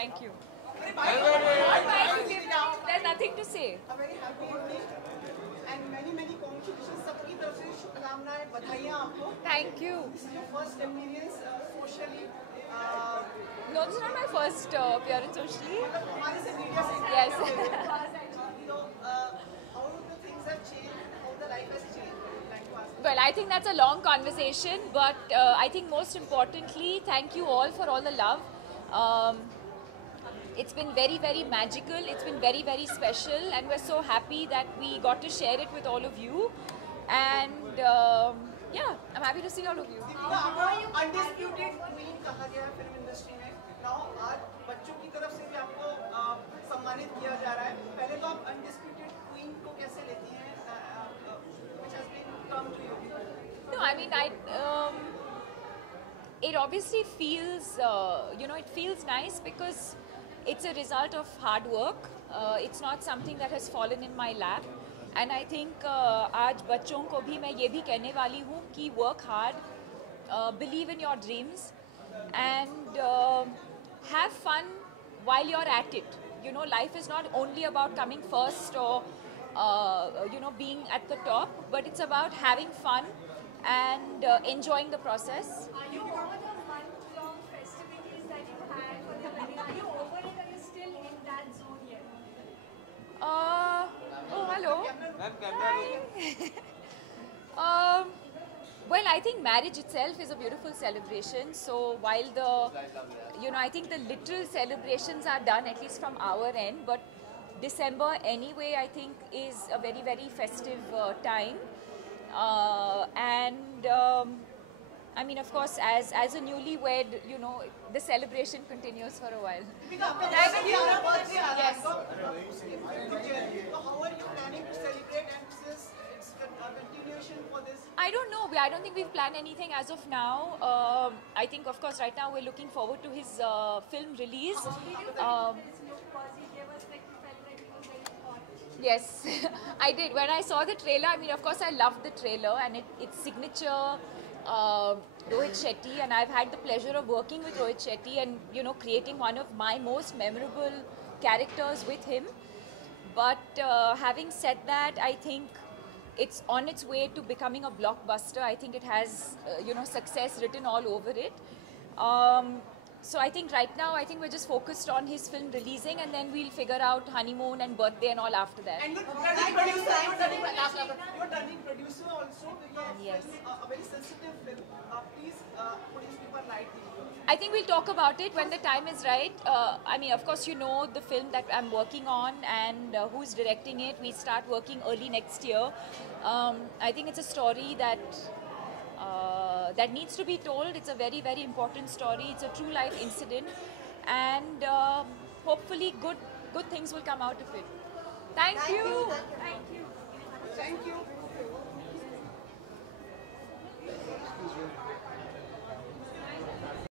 Thank you. There's There's nothing to say. a very happy evening and many congratulations सबकी तरफ से शुभकामनाएं बधाइयाँ आपको. Thank you. This is your first appearance socially. No, this is not my first appearance socially. मतलब हमारे से media से. Yes. So how the things have changed, how the life has changed. I would like to ask. Well, I think that's a long conversation, but I think most importantly, thank you all for all the love. It's been very magical. It's been very special, and we're so happy that we got to share it with all of you. And yeah, I'm happy to see all of you. Deepika आपको undisputed queen कहा गया है film industry में. Now आज बच्चों की तरफ से भी आपको सम्मानित किया जा रहा है. पहले तो आप अनडिस्प्यूटेड क्वीन को कैसे लेती हैं? Which has been come to you. No, I mean, it obviously feels, it feels nice because it's a result of hard work. It's not something that has fallen in my lap. And I think आज बच्चों को भी मैं ये भी कहने वाली हूँ कि work hard, believe in your dreams, and have fun while you're at it. You know, life is not only about coming first or being at the top, but it's about having fun and enjoying the process. Are you over the month-long festivities that you had for the wedding? Are you over it, or are you still in that zone yet? Oh, hello. Well, I think marriage itself is a beautiful celebration. So while I think the literal celebrations are done, at least from our end, but December anyway, I think is a very festive time. I mean, of course, as a newlywed, the celebration continues for a while. Deepika आपका birthday आ रहा है, birthday आ रहा है. Yes. So how are you planning to celebrate, and it's a continuation for this? I don't know. I don't think we've planned anything as of now. I think, of course, right now we're looking forward to his film release. Did you feel this look was he gave us like you felt like he was very hot? Yes, I did. When I saw the trailer, I mean, of course, I loved the trailer and it's signature Rohit Shetty, and I've had the pleasure of working with Rohit Shetty and, creating one of my most memorable characters with him. But having said that, I think it's on its way to becoming a blockbuster. I think it has, success written all over it. So I think right now, we're just focused on his film releasing, and then we'll figure out honeymoon and birthday and all after that. And you're turning producer also with your Yes. film, a very sensitive film. Please put his people right. I think we'll talk about it when the time is right. I mean, of course, the film that I'm working on and who's directing it. We start working early next year. I think it's a story that needs to be told. It's a very important story. It's a true life incident, and hopefully good things will come out of it. Thank you. Thank you.